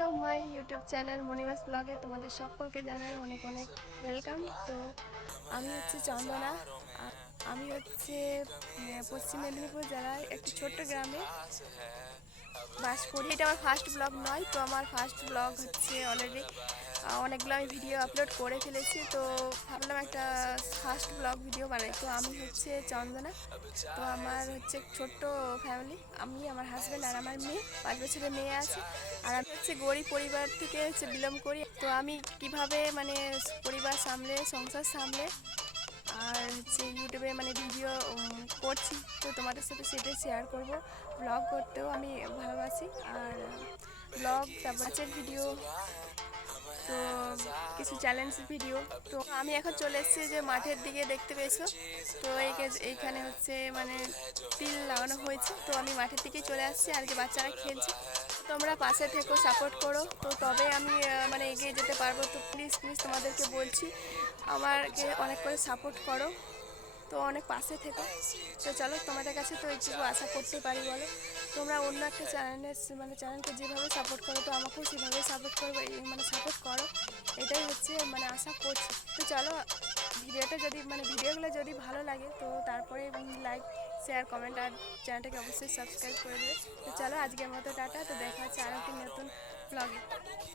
To my YouTube channel মনিমাস ব্লগে তোমাদের সকলকে জানাই অনেক অনেক ওয়েলকাম। তো আমি হচ্ছে চন্দনা। আ- আমি হচ্ছে পশ্চিম মেদিনীপুর জেলায় একটি ছোট্ট গ্রামে বাস করি। এটা আমার ফার্স্ট ব্লগ নয়, তো আমার ফার্স্ট ব্লগ হচ্ছে অলরেডি অনেকগুলো আমি ভিডিও আপলোড করে ফেলেছি। তো ভাবলাম একটা ফার্স্ট ব্লগ ভিডিও বানাই। তো আমি হচ্ছে চন্দনা। তো আমার হচ্ছে ছোট্ট ফ্যামিলি, আমি আমার হাজব্যান্ড আর আমার মেয়ে, 5 বছরের মেয়ে আছে। আর আমি হচ্ছে গরিব পরিবার থেকে হচ্ছে বিলং করি। তো আমি কিভাবে মানে পরিবার সামলে, সংসার সামলে আর হচ্ছে ইউটিউবে মানে ভিডিও করছি, তো তোমাদের সাথে সেটাই শেয়ার করব। ব্লগ করতেও আমি ভালোবাসি, আর ব্লগ, তারপর নাচের ভিডিও, তো কিছু চ্যালেঞ্জ ভিডিও। তো আমি এখন চলে এসেছি যে মাঠের দিকে, দেখতে পেয়েছো। তো এইখানে হচ্ছে মানে তিল লাগানো হয়েছে, তো আমি মাঠের দিকে চলে আসছি আর কি, বাচ্চারা খেলছে। তোমরা পাশে থেকো, সাপোর্ট করো, তো তবে আমি মানে এগিয়ে যেতে পারবো। তো প্লিজ প্লিজ তোমাদেরকে বলছি, আমাকে অনেক করে সাপোর্ট করো, তো অনেক পাশে থেকো। তো চলো, তোমাদের কাছে তো এইটুকু আশা করতে পারি, বলো। তোমরা অন্য একটা চ্যানেলের মানে চ্যানেলকে যেভাবে সাপোর্ট করো, তো আমাকেও সেভাবে সাপোর্ট করবো, এই মানে সাপোর্ট করো, এটাই হচ্ছে মানে আশা করছি। তো চলো, ভিডিওগুলো যদি ভালো লাগে, তো তারপরে লাইক, শেয়ার, কমেন্ট আর চ্যানেলটাকে অবশ্যই সাবস্ক্রাইব করে দেবে। তো চলো, আজকের মতো টাটা। তো দেখা হচ্ছে আর একটি নতুন ব্লগে।